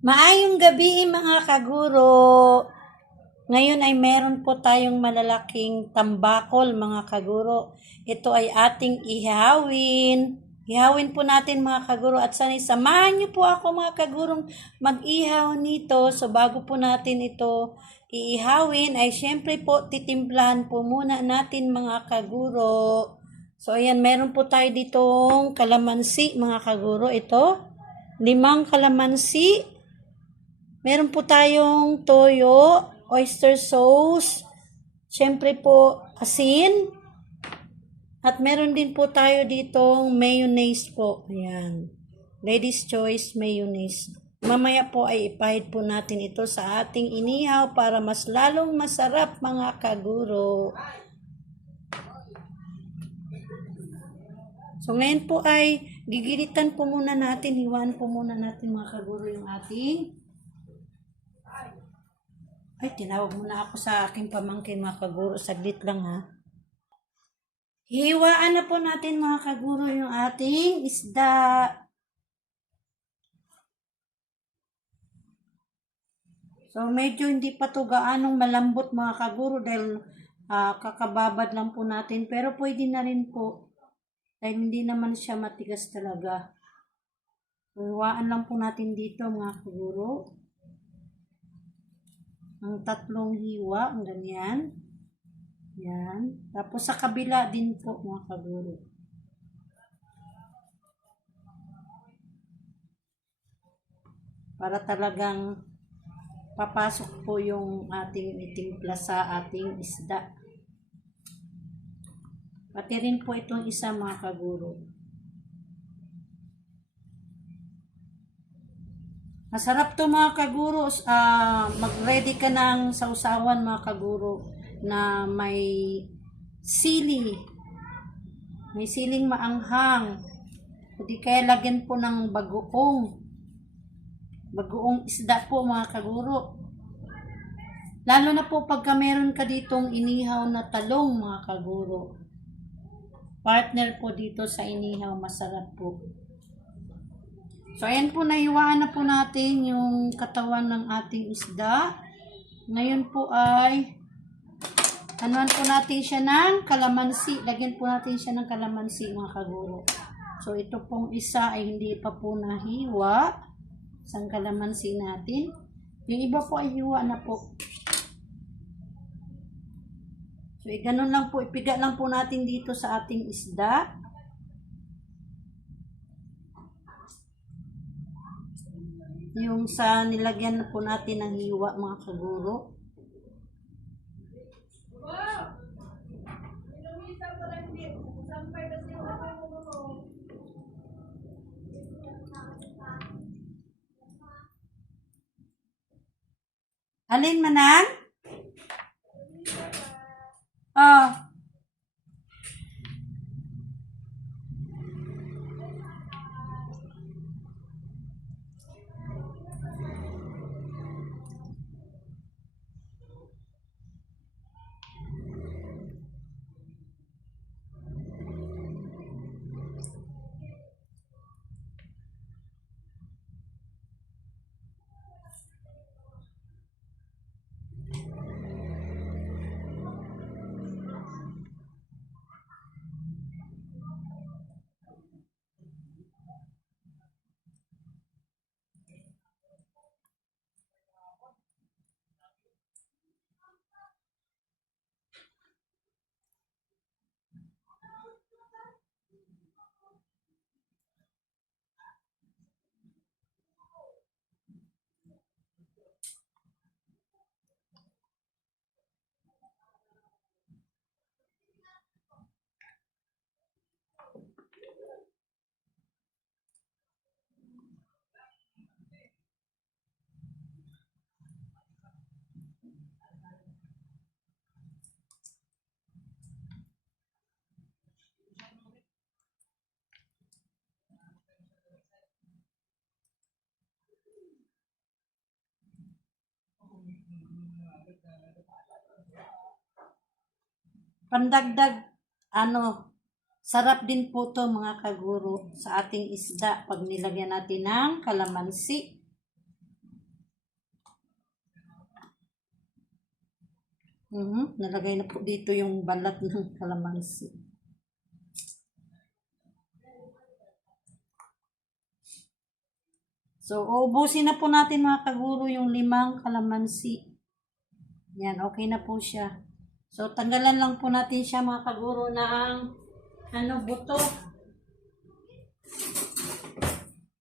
Maayong gabi mga kaguro. Ngayon ay meron po tayong malalaking tambakol mga kaguro. Ito ay ating ihawin. Ihawin po natin mga kaguro at sanay samahan niyo po ako mga kagurong mag-ihaw nito. So bago po natin ito iihawin ay syempre po titimplahan po muna natin mga kaguro. So ayan, meron po tayo ditong kalamansi mga kaguro. Ito, 5 kalamansi. Meron po tayong toyo, oyster sauce, syempre po asin, at meron din po tayo ditong mayonnaise po. Ayan. Ladies choice mayonnaise. Mamaya po ay ipahid po natin ito sa ating inihaw para mas lalong masarap mga kaguro. So ngayon po ay gigilitan po muna natin, hiwaan po muna natin mga kaguro yung ating. Ay, tinawag muna ako sa aking pamangkin mga kaguro. Saglit lang ha. Hiwaan na po natin mga kaguro yung ating isda. So, medyo hindi pa to gaanong malambot mga kaguro dahil kakababad lang po natin. Pero pwede na rin po dahil hindi naman siya matigas talaga. So, hiwaan lang po natin dito mga kaguro. Ang 3 hiwa, ang ganyan. Yan. Tapos sa kabila din po mga kaguro. Para talagang papasok po yung ating itimpla sa ating isda. Pati rin po itong isa mga kaguro. Masarap to mga kaguro. Mag-ready ka ng sausawan mga kaguro na may sili. May siling maanghang. Hindi kaya lagyan po ng bagoong. Bagoong isda po mga kaguro. Lalo na po pagka meron ka ditong inihaw na talong mga kaguro. Partner po dito sa inihaw, masarap po. So, ayan po, nahiwaan na po natin yung katawan ng ating isda. Ngayon po ay, anuan po natin siya ng kalamansi. Lagyan po natin siya ng kalamansi, mga kaguro. So, ito pong isa ay hindi pa po nahiwa. Isang kalamansi natin. Yung iba po ay hiwa na po. So, ganun lang po. Ipiga lang po natin dito sa ating isda. Yung sa nilagyan na po natin ng hiwa mga kaguro. Alin manang? Oh. Pandagdag, sarap din po to mga kaguro sa ating isda pag nilagyan natin ng kalamansi. Nalagay na po dito yung balat ng kalamansi. So, uubusin na po natin mga kaguro yung 5 kalamansi. Yan, okay na po siya. So, tanggalan lang po natin siya mga kaguro ng buto.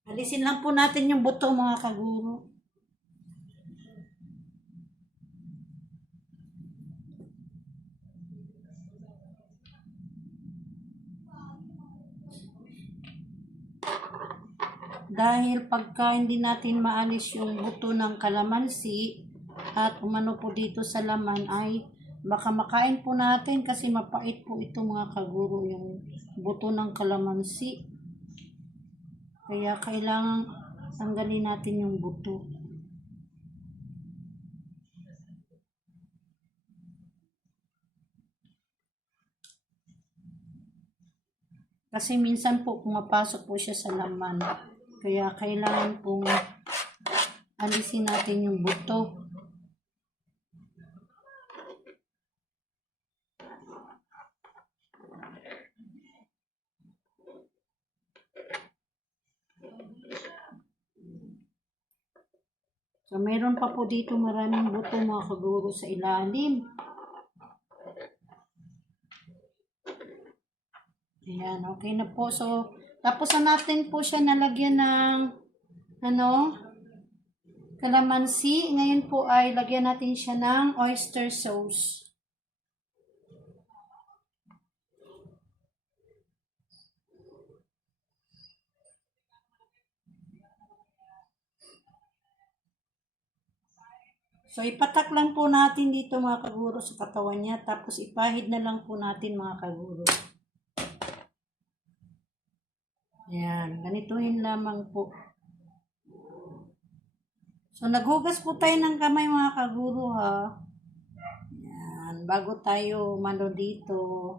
Alisin lang po natin yung buto mga kaguro. Dahil pagka hindi natin maalis yung buto ng kalamansi at umano po dito sa laman ay baka makain po natin kasi mapait po ito mga kaguro yung buto ng kalamansi. Kaya kailangan tanggalin natin yung buto. Kasi minsan po pumapasok po siya sa laman. Kaya kailangan pong alisin natin yung buto. So, meron pa po dito maraming buto mga kaguro sa ilalim. Ayan, okay na po. So, tapos na natin po siya nalagyan ng kalamansi. Ngayon po ay lagyan natin siya ng oyster sauce. So, ipatak lang po natin dito mga kaguro sa katawan niya. Tapos, ipahid na lang po natin mga kaguro. Ayan, ganituhin lamang po. So, naghugas po tayo ng kamay mga kaguro ha. Ayan, bago tayo umano dito.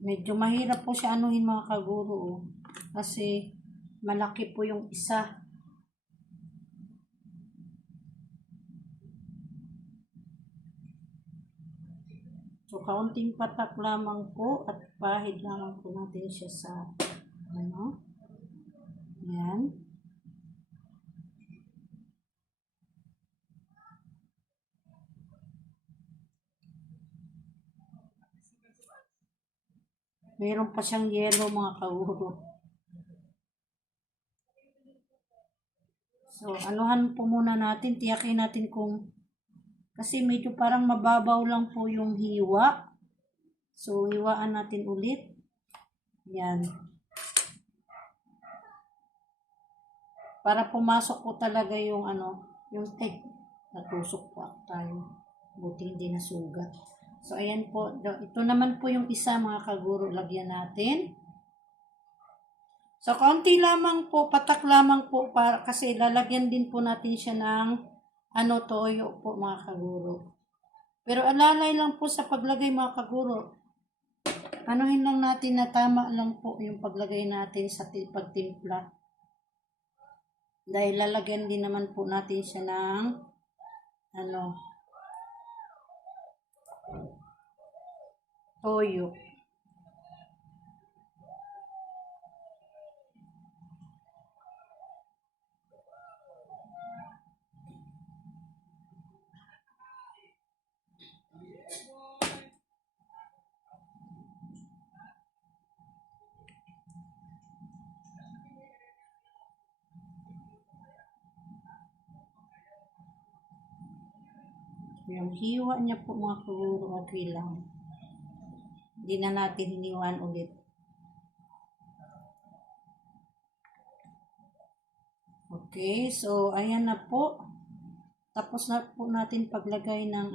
Medyo mahirap po siya anuhin mga kaguro. Kasi malaki po yung isa. So, kaunting patak lamang po at pahid lamang po natin siya sa Yan. Meron pa siyang yellow mga kaguro. So, anuhan po muna natin. Tiyakin natin kung kasi medyo parang mababaw lang po yung hiwa. So, hiwaan natin ulit. Yan. Para pumasok po talaga yung natusok po tayo. Buti hindi nasugat. So, ayan po. Ito naman po yung isa mga kaguro. Lagyan natin. So, kaunti lamang po, patak lamang po kasi lalagyan din po natin siya ng toyo po mga kaguro. Pero alalay lang po sa paglagay mga kaguro. Anuhin lang natin na tama lang po yung paglagay natin sa pagtimpla. Dahil lalagyan din naman po natin siya ng toyo. Yung hiwa niya po mga kaguro, okay lang. Hindi na natin hiniwan ulit. Okay, so ayan na po. Tapos na po natin paglagay ng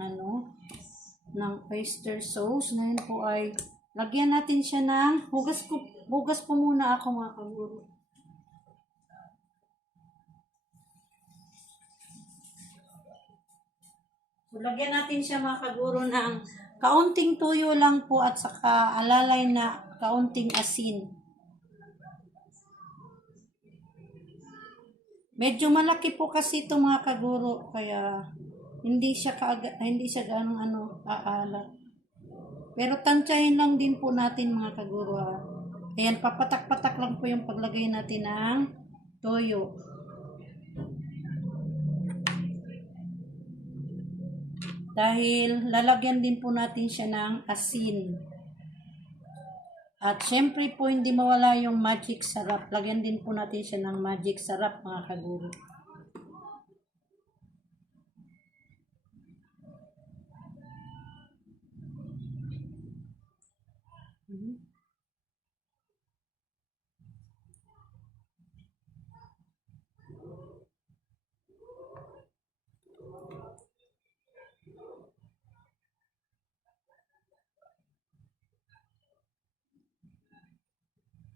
ng oyster sauce. Ngayon po ay lagyan natin siya ng hugas po muna ako mga kaguro. So, lagyan natin siya mga kaguro ng Kaunting tuyo lang po at saka alalay na kaunting asin. Medyo malaki po kasi ito mga kaguro, kaya hindi siya ganong aalat. Pero tansyahin lang din po natin mga kaguro. Ayan, papatak-patak lang po yung paglagay natin ng toyo. Dahil lalagyan din po natin siya ng asin. At syempre po hindi mawala yung magic sarap. Lagyan din po natin siya ng magic sarap mga kaguro.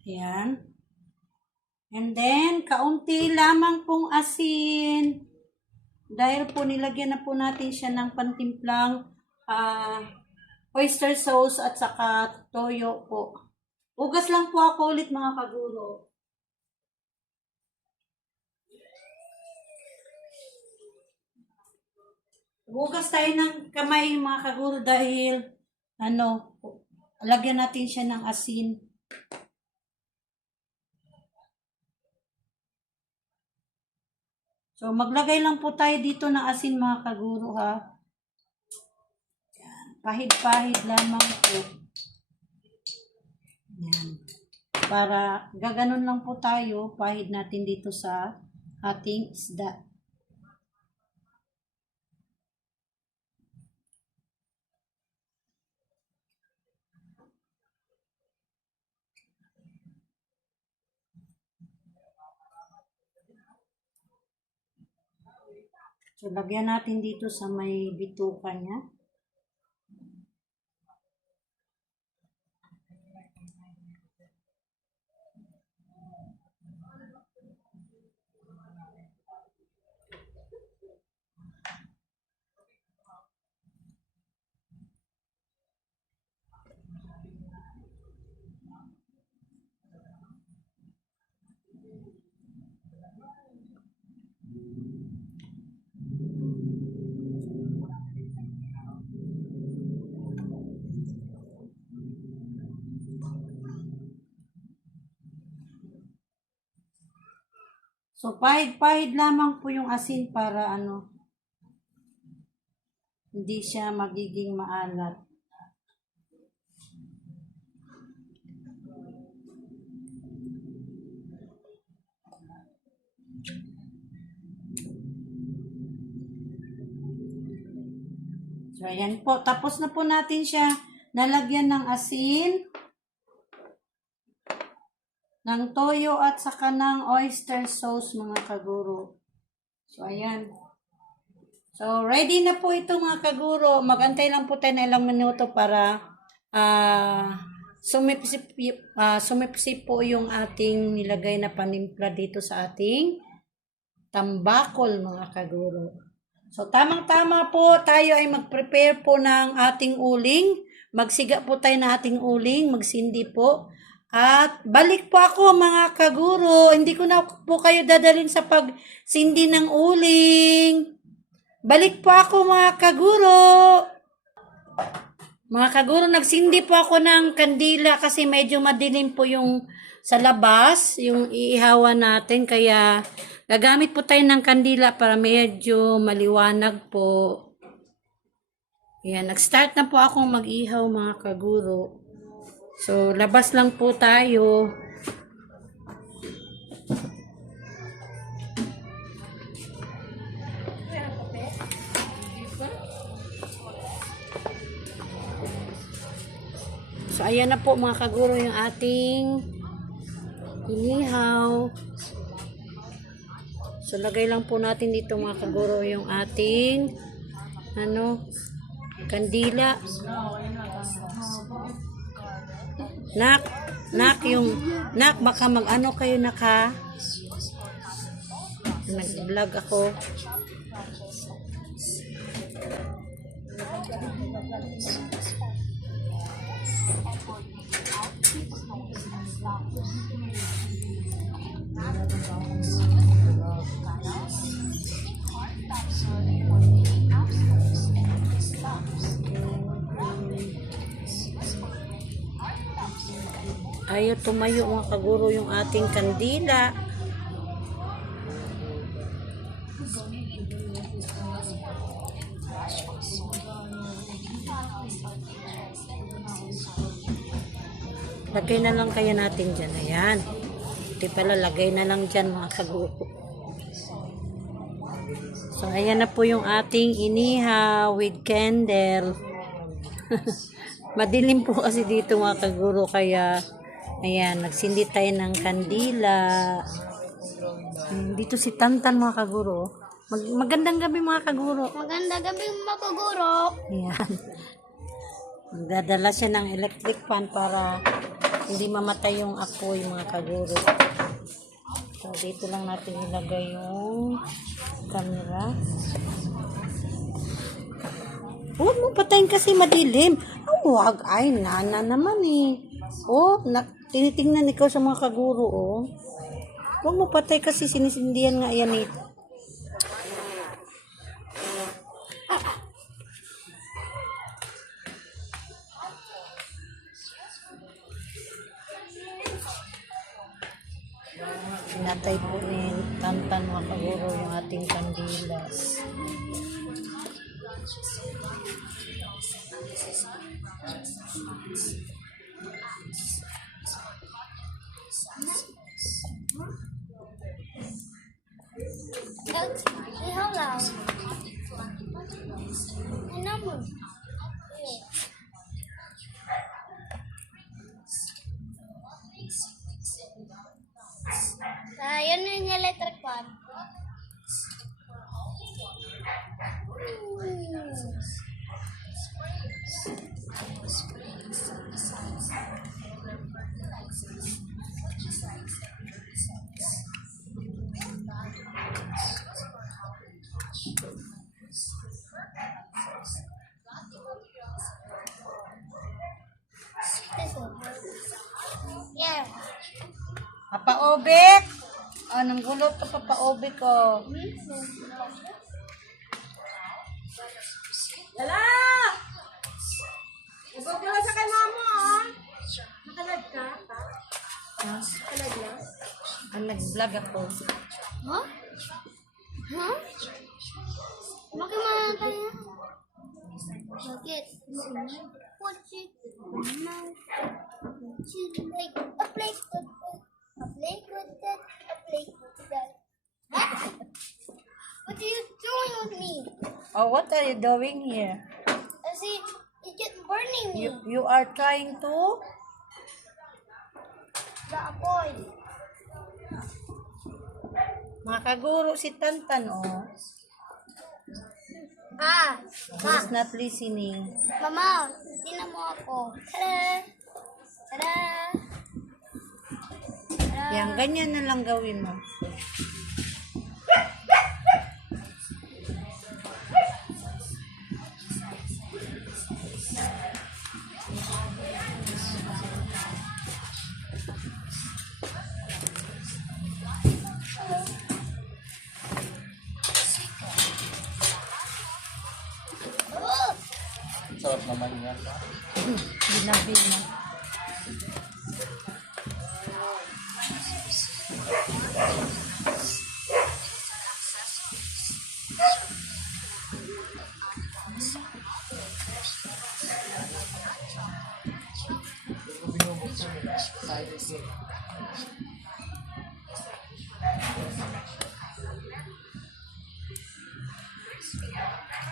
Ayan. And then, kaunti lamang pong asin. Dahil po nilagyan na po natin siya ng pantimplang oyster sauce at saka toyo po. Ugas lang po ako ulit mga kaguro. Ugas tayo ng kamay mga kaguro dahil lagyan natin siya ng asin. So, maglagay lang po tayo dito ng asin mga kaguro ha. Yan. Pahid-pahid lamang po. Yan. Para gaganon lang po tayo, pahid natin dito sa ating isda. So, lagyan natin dito sa may bituka niya. So, pahid-pahid lamang po yung asin para hindi siya magiging maalat. So, ayan po. Tapos na po natin siya nalagyan ng asin, ng toyo at saka ng oyster sauce mga kaguro. So, ayan. So, ready na po ito mga kaguro. Magantay lang po tayo na ilang minuto para sumipsip po yung ating nilagay na panimpla dito sa ating tambakol mga kaguro. So, tamang-tama po tayo ay mag-prepare po ng ating uling. Magsiga po tayo ng ating uling, magsindi po. At balik po ako mga kaguro. Hindi ko na po kayo dadalhin sa pagsindi ng uling. Balik po ako mga kaguro. Mga kaguro, nagsindi po ako ng kandila kasi medyo madilim po yung sa labas, yung iihawan natin. Kaya gagamit po tayo ng kandila para medyo maliwanag po. Ayan, nag-start na po akong mag-ihaw mga kaguro. So, labas lang po tayo. So, ayan na po mga kaguro yung ating inihaw. So, lagay lang po natin dito mga kaguro yung ating kandila. Nak, baka mag-ano kayo nag-vlog ako. Ayaw tumayo mga kaguro yung ating kandila. Lagay na lang kaya natin dyan. Ayan. Hindi pala, lagay na lang dyan mga kaguro. So, ayan na po yung ating inihaw with candle. Madilim po kasi dito mga kaguro, kaya ayan, nagsindi tayo ng kandila. Dito si Tantan mga kaguro. Magandang gabi mga kaguro. Magandang gabi mga kaguro. Ayan. Magdadala siya ng electric fan para hindi mamatay yung apoy mga kaguro. So, dito lang natin ilagay yung camera. Huwag mo patayin kasi madilim. Huwag. Ay, nana naman eh. Oh, tinitingnan ikaw sa mga kaguro, oh. Huwag mo patay kasi sinisindihan nga yan eh. Pinatay po ni Tantan mga kaguro yung ating kandilas. Ihaw lang. Ano mo? Yan na yung electric fan. Yeah. Papa Obek! Oh, nang gulot ka Papa Obek ko. Hala! Ibabala sa kay mama, ah. Nakalag ka? Nakalag lang? Ang nag-vlog ako. Huh? Huh? Bakit mamatay na? Bakit? What's it? Like a plate with that. A plate with that. A plate with that. What are you doing with me? Oh, what are you doing here? I see, it's just burning me. You are trying to? The boy. Mga kaguro si Tantan, oh. He's not listening. Mama, tinan mo ako. Tada! Tada! Tada! Yan, ganyan na lang gawin mo. Oh! Sarap naman yan. Ginabi mo.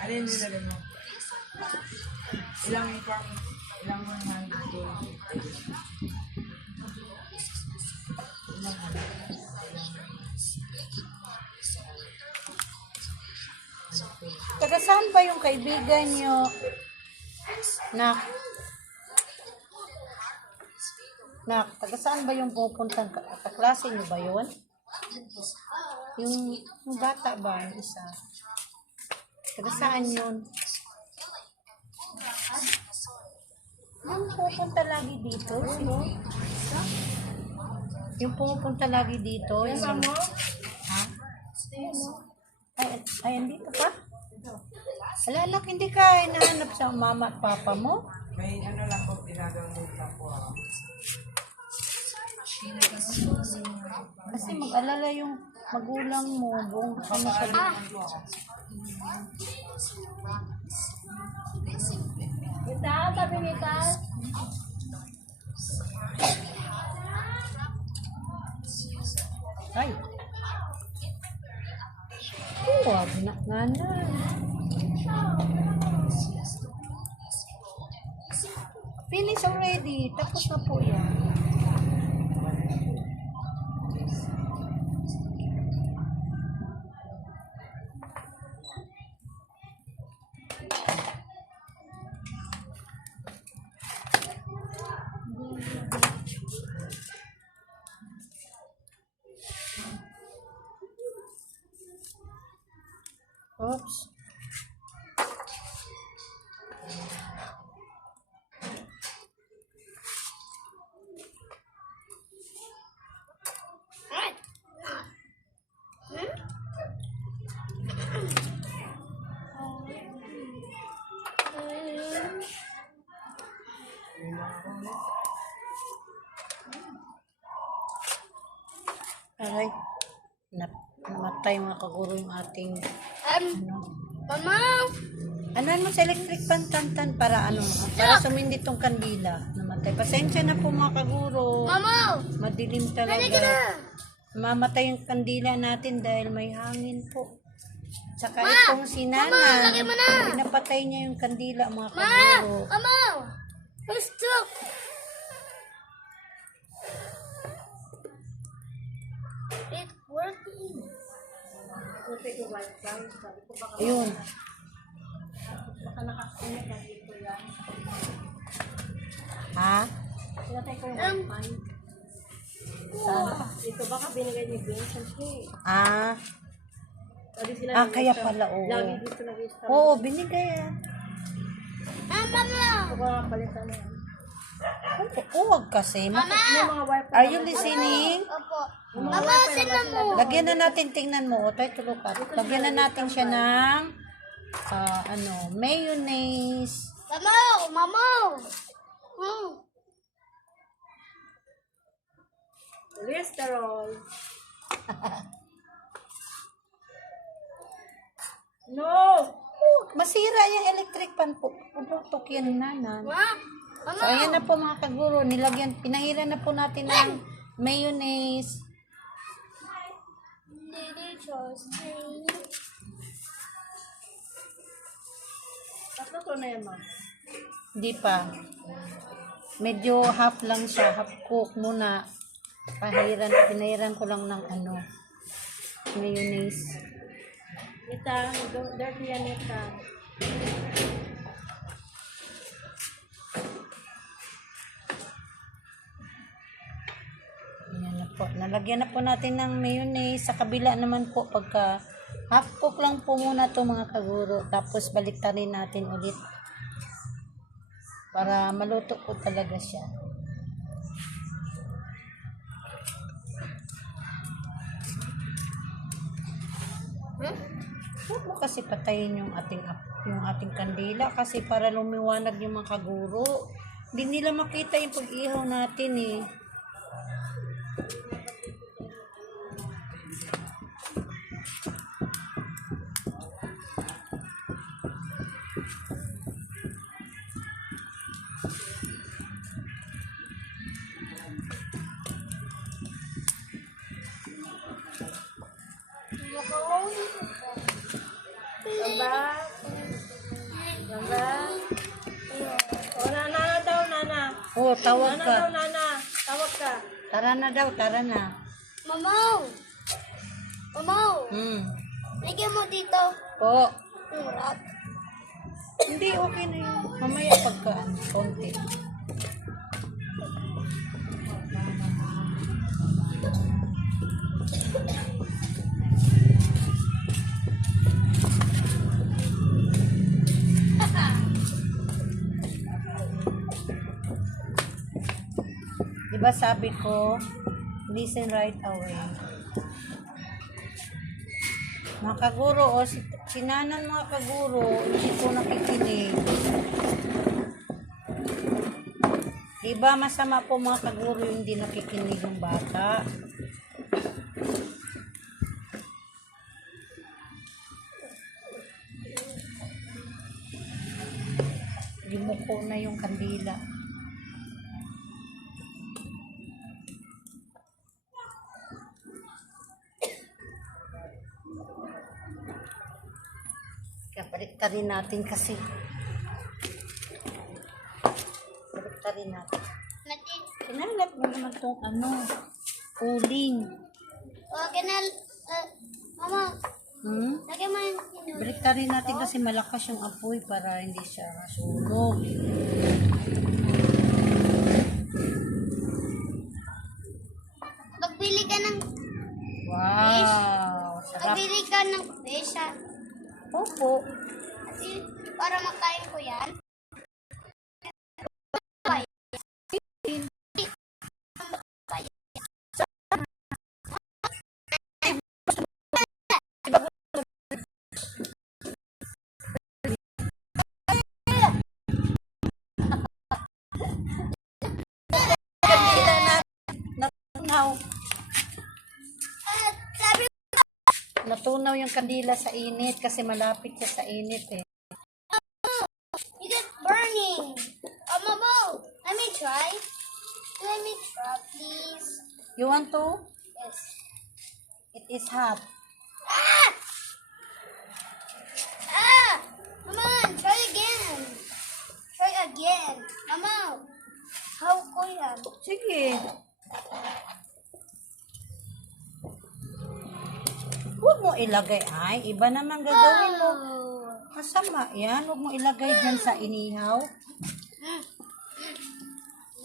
Ano yung nilagay mo? Ilang hand ito? Taga saan ba yung kaibigan nyo? Taga saan ba yung pupuntang kaklase nyo ba yun? Yung bata ba? Yung isa? Taga saan yun? Yung pupunta lagi dito. Sino? Yung pumupunta lagi dito. Yan, Yung, mama. ha? Ay, andito pa? Ala, anak, hindi ka hinahanap sa mama at papa mo? May ano lang po, ginagawin lang po ako. Kasi mag-alala yung magulang mo, buong ano sa Vital, sabi Vital. Ay. Huwag na nga na. Finish already. Tapos na po yan. Oops. Aray. Namatay mga kaguro yung ating Mama! ano mo sa electric pan tantan para ano, para sumindi tong kandila. Namatay. Pasensya na po mga kaguro. Mama! Madilim Halika na! talaga. Mamatay yung kandila natin dahil may hangin po. Saka itong si Nana, lagay mo na! pinapatay niya yung kandila mga Ma! kaguro. Mama! Stop! It's working. Ayun. Ha? Ito baka binigay ni Vincent eh. Ah. Sabi sila Ah, kaya pala, oo. lagi dito nag-stop. Oo, binigay yan. Mama! Baka palitan na yan. Huwag kasi. May mga wifi. Are you listening? Opo. Mama, sino mo? Lagyan na natin, tingnan mo. O, tayo tulog ka. Lagyan na natin siya ng mayonnaise. Mama! Mama! Cholesterol. No! Masira yung electric pan po. Puputok yan, Nana. Mama! So, ayan na po mga kaguro. Pinahiran na po natin ng mayonnaise. Delicious. Tatlo to na yan, ma'am. Hindi pa. Medyo half lang siya. Half cook muna. Pinahiran ko lang ng mayonnaise. Ita, dirty yan ita. Ayan na po. Nalagyan na po natin ng mayonnaise. Sa kabila naman po, pagka half cook lang po muna to mga kaguro. Tapos baliktarin natin ulit. Para maluto po talaga siya. Huwag mo kasi patayin yung ating kandila kasi para lumiwanag yung mga kaguro. Hindi nila makita yung pag-ihaw natin eh. Gamba? Gamba? O, nana daw, nana. Oh, tawag Nana ka. daw, nana. Tawag ka. Tara na daw, tara na. Mamaw! Mamaw! Lagyan mo dito. Po. Rap. Hindi, okay na yun. Mamaya pagka, konti. Diba sabi ko, listen right away. Mga kaguro, si Nanan mga kaguro, hindi po nakikinig. Diba masama po mga kaguro yung hindi nakikinig ng bata? Limuko na yung kandila. Kaya baliktarin natin kasi. Baliktarin natin. Natin. Kinalap mo naman tong uling. Oh, kinal... mama, lagyan mo yung sinulog. Baliktarin natin kasi malakas yung apoy para hindi siya sunog. Magbili ka ng... Wow! Sarap. Magbili ka ng fish, ha? Opo. Kasi para makain ko yan. Natunaw. Sabi Natunaw yung kandila sa init kasi malapit siya sa init eh. you get burning. Mama, let me try. Let me try, please. You want to? Yes. It is hot. Ah! Ah! Come on, try again. Try again. Mama, how ko yan? Sige. Huwag mo ilagay ay. Iba naman gagawin mo. Masama yan. Huwag mo ilagay dyan sa inihaw.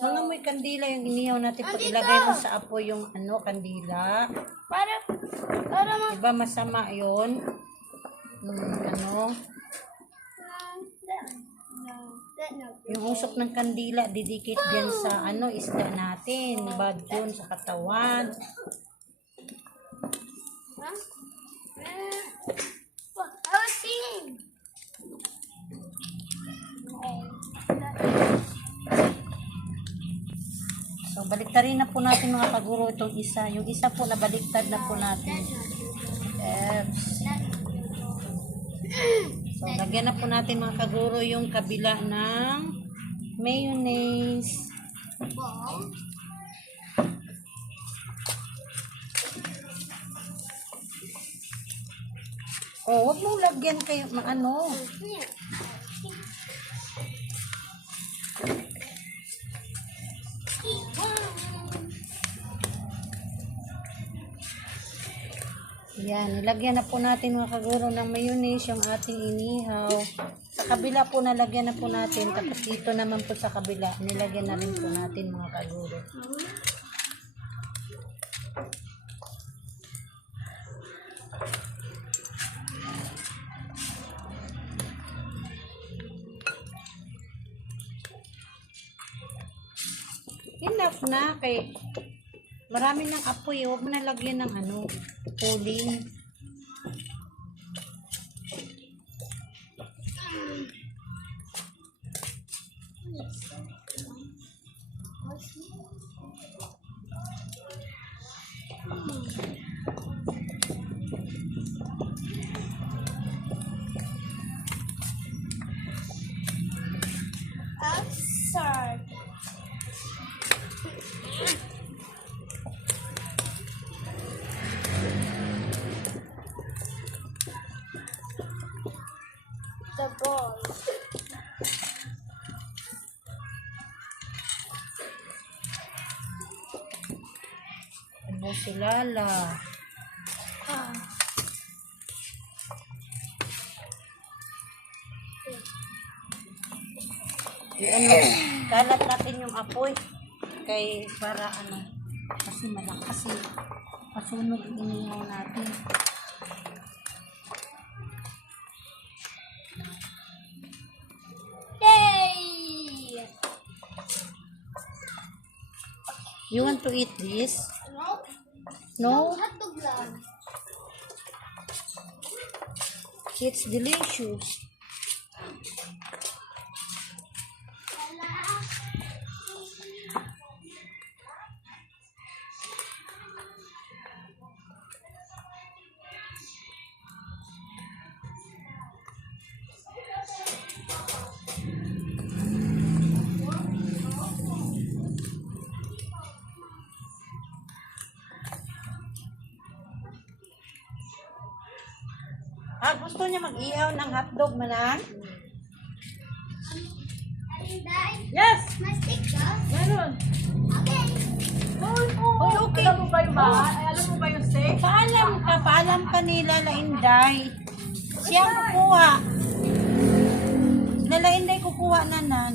Mga may kandila yung inihaw natin. Pag ilagay mo sa apoy yung kandila. Para ma... Diba masama yun? Yung usok ng kandila, didikit dyan sa isda natin. Bad yun sa katawan. Huh? I was singing. So, baliktarin na po natin mga kaguro itong isa. Yung isa po, nabaliktad na po natin. Yes. So, lagyan na po natin mga kaguro yung kabila ng mayonnaise. Oh, huwag mong lagyan kayo Yan, nilagyan na po natin mga kaguro ng mayonnaise yung ating inihaw. Sa kabila po nalagyan na po natin. Tapos dito naman po sa kabila, nilagyan na rin po natin mga kaguro. Enough na kay marami ng apoy. Huwag mo na lagyan ng uling. Outside. The ball. Ano si Lala? Kalat natin yung apoy. Kay para kasi malakas masunog yung inihaw natin. Yay! You want to eat this? No. No? Hotdog lang. It's delicious. Gusto niya mag-ihaw ng hotdog, manang? Yes! My stick, huh? Meron. Okay. Hoy, okay. Alam mo ba yung alam mo ba yung steak? Paalam ka nila, Lainday. Siya ang kukuha. Sila Lainday kukuha na nan.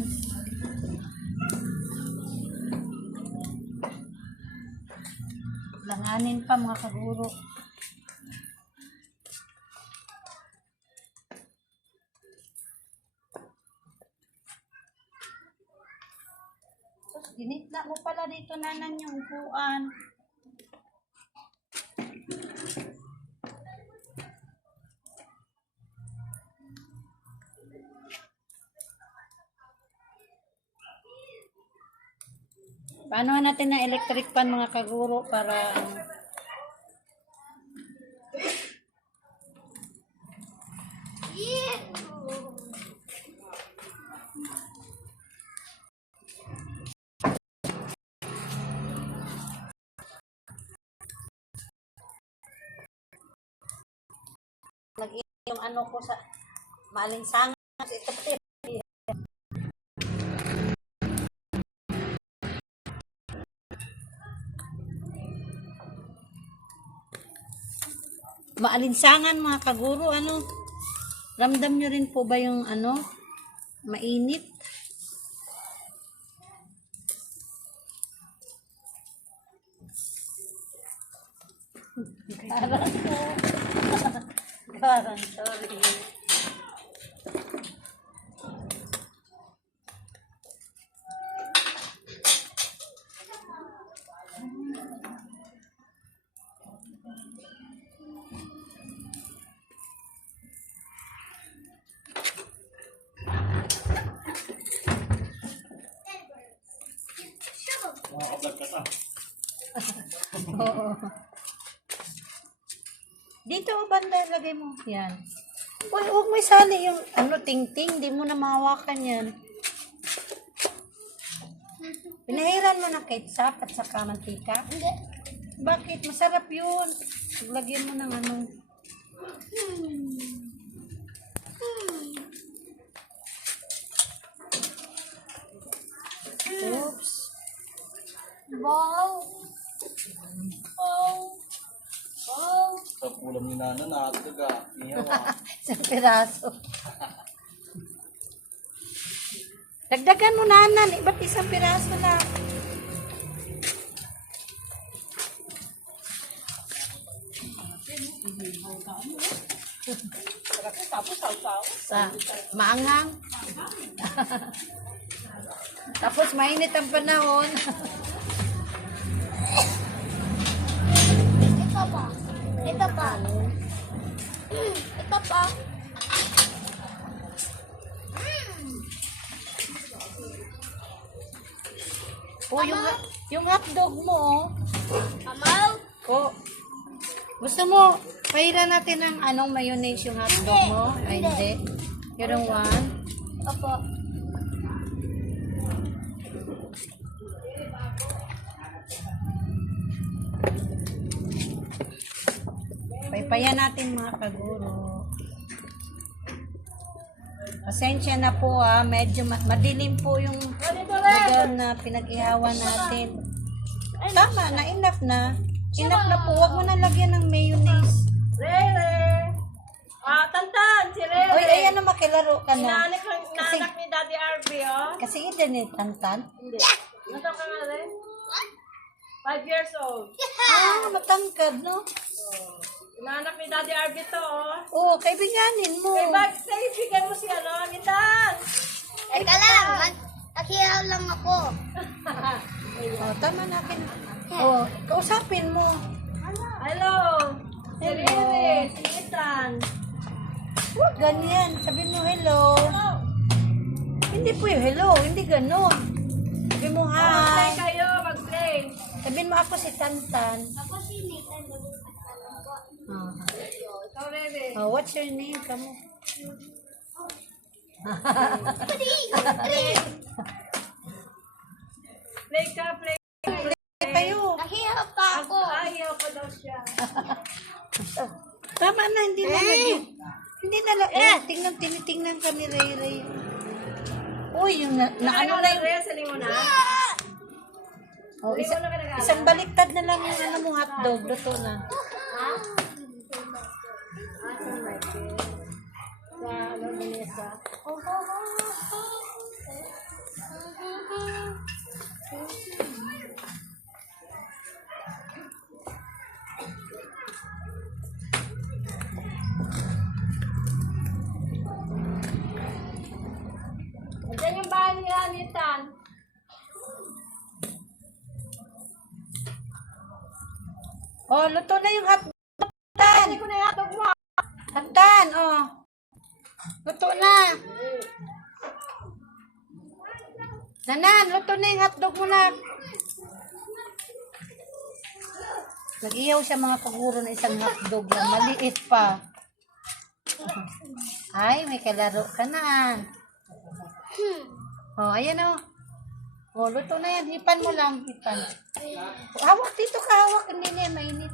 Langanin pa mga kaguro. Ginitla mo pala dito nanan yung upuan. Paano natin ng electric pan mga kaguro para Yeah. yung ano ko sa maalinsangan ito maalinsangan mga kaguro, ano, ramdam nyo rin po ba yung ano, mainit? Parang sorry. Makakablog ka ta. Oo. Dito banda lagay mo. Yan. Uy, huwag mo isali yung ano, ting-ting. Di mo na mahawakan yan. Pinahiran mo ng ketchup at saka mantika. Hindi. Bakit? Masarap yun. Lagyan mo ng ano. Oops. Wow. Wow. Wow. Sa ulam ni Nana, nakatag ah. Ihaw ah. Isang piraso. Dagdagan mo nanan. Ba't isang piraso lang? Sa maanghang. Tapos mainit ang panahon. Ito pa. Ito pa. Ito pa. O, yung hotdog mo, Mamaw. oh. Gusto mo, pahiran natin ng anong mayonnaise yung hotdog mo? Ay, hindi. Yung one. Opo. Paypayan natin mga kaguro. Pasensya na po medyo madilim po yung lugar na pinag-ihawan natin. Tama na, enough na. Enough na po, huwag mo na lagyan ng mayonnaise. Rere! Tantan! Si Rere! Oy, ayan na makilaro ka na. Inanak ni Daddy Arby, oh. Kasi ito ni Tantan. Hindi. Nasaan ka nga rin? 5 years old. Matangkad, no? Inanak ni Daddy Arby to, oh. Oo, kaibiganin mo. Kay Bag, say, bigyan mo si ano, Gintan! Teka lang. Nahiyaw lang ako. Oh, tama na akin. Oh, kausapin mo. Hello. Hello. Si Ethan. Huwag ganyan. Sabi mo hello. Hindi po yung hello. Hindi ganun. Sabi mo Mag-play hi. kayo, mag-play. Sabi mo ako si Tantan. Ako si Nathan. Mag-asalan ko. Oh. Ikaw, Rere. Oh, what's your name? Kamu. Play ka, play. Kayo. Nahiyaw pa ako. Ayaw ko daw siya. Tama na, hindi na lagi. Hindi na lagi. Tingnan, tinitingnan ka ni Ray Ray. Uy, yung na ano na yung... Rere, saling mo na. Oh, isang baliktad na lang yung ano mo hotdog. Luto na. Sa ano, Vanessa. Andiyan yung bahay ni Anitan. Oh, luto na yung hotdog. Tan! Hindi ko na yatog mo. Tan, oh. Luto na. Nanan, luto na yung hotdog mo na. Nag-iyaw siya mga kaguro na isang hotdog na maliit pa. Ay, may kalaro ka na. Oh, ayan oh. Oh, luto na yan. Hipan mo lang, hipan. Hawak dito ka, hawak. Hindi na yan, mainit.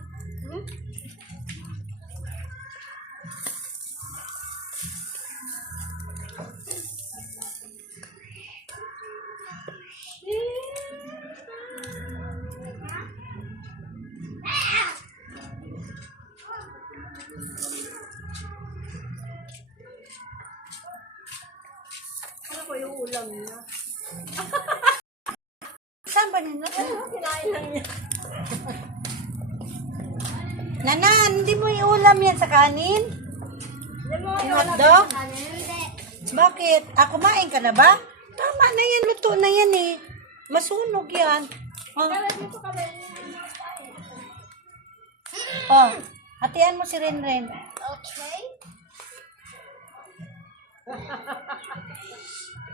Ano ko yung ulam niya? Saan ba nila? Kinain lang niya. Nanan, hindi mo iulam yan sa kanin? Hindi mo Yung hotdog? Hindi. Bakit? Kumain ka na ba? Tama na yan, luto na yan eh. Masunog yan. Oh, Dito kami. oh. Hatian mo si Renren. Okay.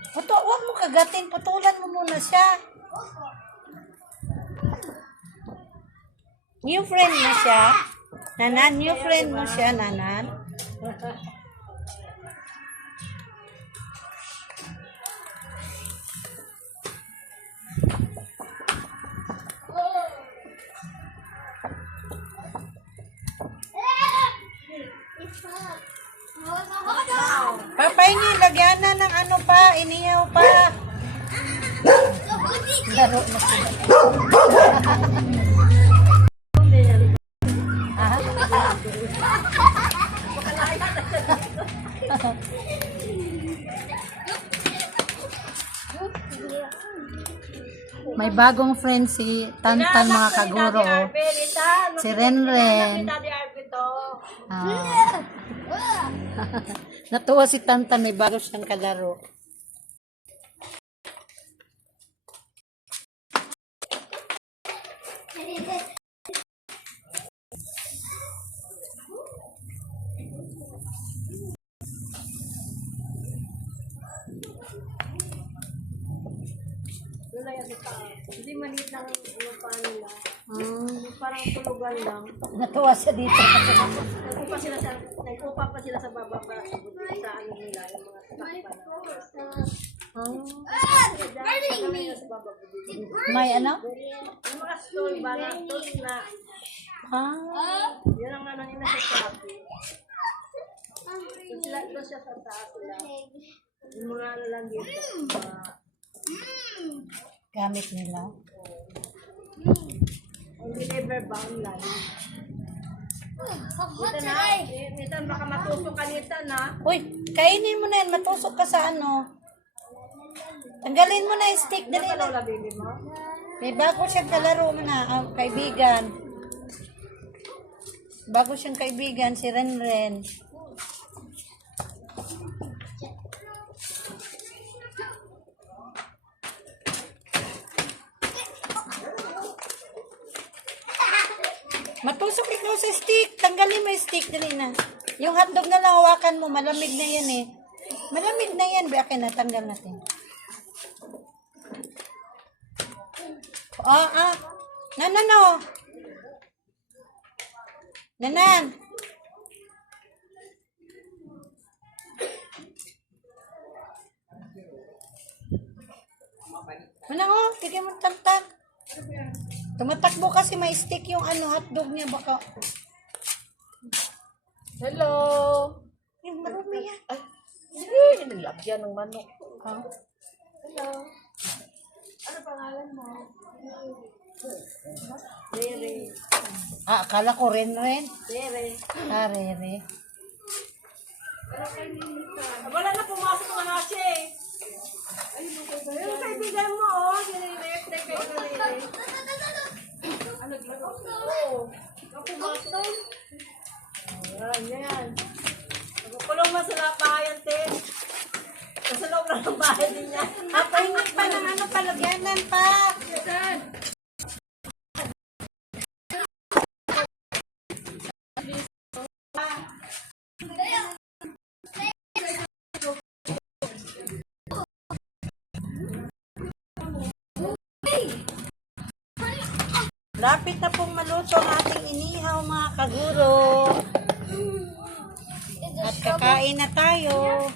Huwag mo kagatin, putulan mo muna siya. New friend mo siya. Nanan, new friend mo siya, Nanan. Papahingi, lagyan na ng ano pa, inihaw pa. Laro na sila. May bagong friend si Tantan mga kaguro. Oh. Si Renren. Daddy Arvin to. Ah. Natuwa si Tantan, may bago siyang kalaro. Wala yan sa hindi maliit lang ang ano pa nila. Hmm. Parang tulugan lang. Natuwa siya dito. Nagkupa pa sila sa baba para sa ano nila, yung mga takpan. Burning me. Sa baba po dito. May ano? Yung mga stall ba na, stall na, Ah. yun ang ano nila sa Shopee. Doon siya sa taas sila. Yung mga ano lang dito. Gamit nila. Ang deliver ba online? Dito na, dito baka matusok ka dito na. Uy, kainin mo na yan. Matusok ka sa ano. Tanggalin mo na yung stick. Dali Ano na. la baby mo? May bago siyang kalaro mo na, kaibigan. Bago siyang kaibigan, si Renren. Matusok ikaw sa stick. Tanggalin mo yung stick. Dali na. Yung hotdog na lang hawakan mo. Malamig na yan eh. Malamig na yan. Baka natanggal natin. Nanan o. Nanan. Manang o. Bigyan mo tantan. Tumatakbo kasi may stick yung hotdog niya. Baka. Hello. Yung marumi yan. Ay, sige, nilagyan ng manok. Ha? Hello. Ano pangalan mo? Rere. Akala ko rin. Rere. Rere. Wala na pumasok ng Hashi. Yung kaibigan mo, oh. Rere. Teka, Rere. Ano dito? Oo. Napumasok. Yan. Nagkulong mo sa bahayan, te. Nasa loob na ng bahay din niya. Pahingi pa ng palagyanan pa. Lapit na pong maluto ang ating inihaw mga kaguro. At kakain na tayo.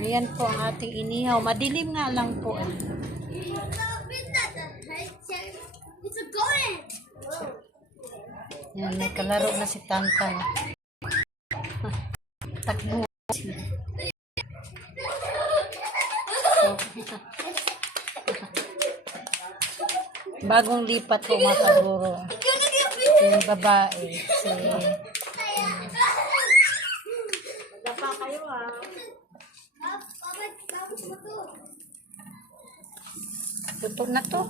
Ayan po ang ating inihaw. Madilim nga lang po. It's a golden. Yan, may kalaro na si Tantan. Takbo. Bagong lipat po mga kaguro. Yung babae. Si Dapa kayo, ha. tutok na to.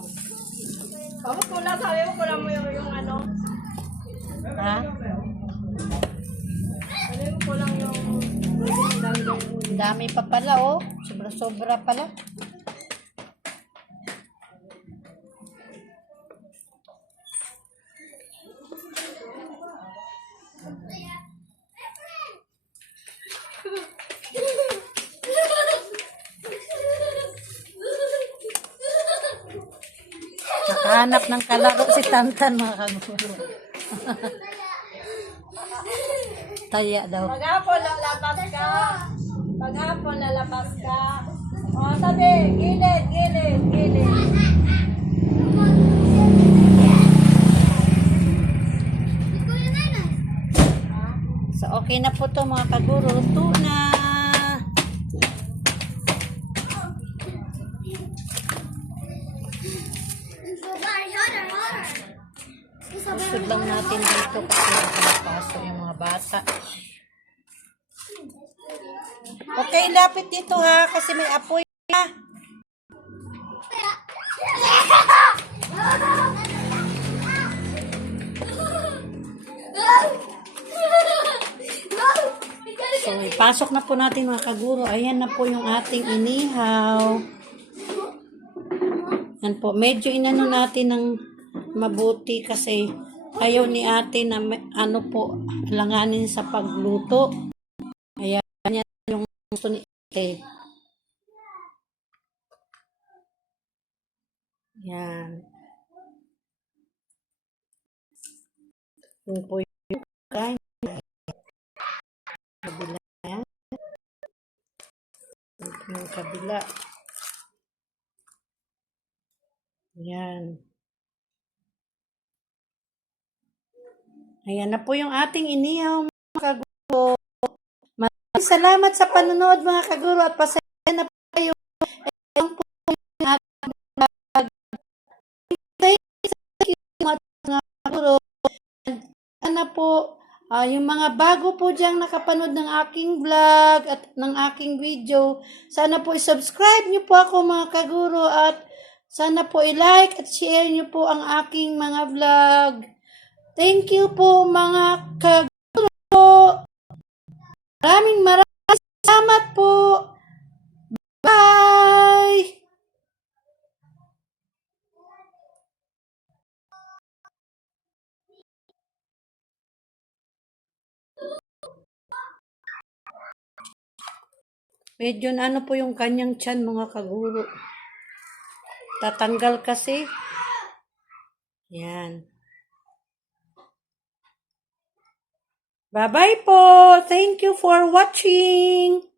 Bakit kulang? Sabi mo, kulang mo yung ano. Ha? Sabi mo, kulang yung Ang dami pa pala oh. Sobra-sobra pala. Nakahanap ng kalaro si Tantan mga kaguro. Taya daw. Paghapon, lalabas ka. Paghapon, lalabas ka. O, sabi, gilid, gilid, gilid. So, okay na po to mga kaguro. Luto na. Usod lang natin dito kasi nakapasok yung mga bata. Okay, lapit dito ha kasi may apoy na. So, pasok na po natin mga kaguro. Ayan na po yung ating inihaw. Yan po. Medyo inano natin ng mabuti kasi ayaw ni ate na ano po, langanin sa pagluto. Ayan yan yung gusto ni ate. Yan. Yung po yung kain. Kabila yan. Yung kabila. Yan. Ayan na po yung ating inihaw mga kaguro. Maraming salamat sa panonood mga kaguro at pasaya na po kayo. Ayan po yung ating vlog. Thank you mga kaguro. Sana po yung mga bago po diyang nakapanood ng aking vlog at ng aking video, sana po i-subscribe niyo po ako mga kaguro at sana po i-like at share niyo po ang aking mga vlog. Thank you po mga kaguro. Maraming salamat po. Bye! Medyo ano po yung kanyang tiyan, mga kaguro. Tatanggal kasi. Yan. Bye-bye po. Thank you for watching.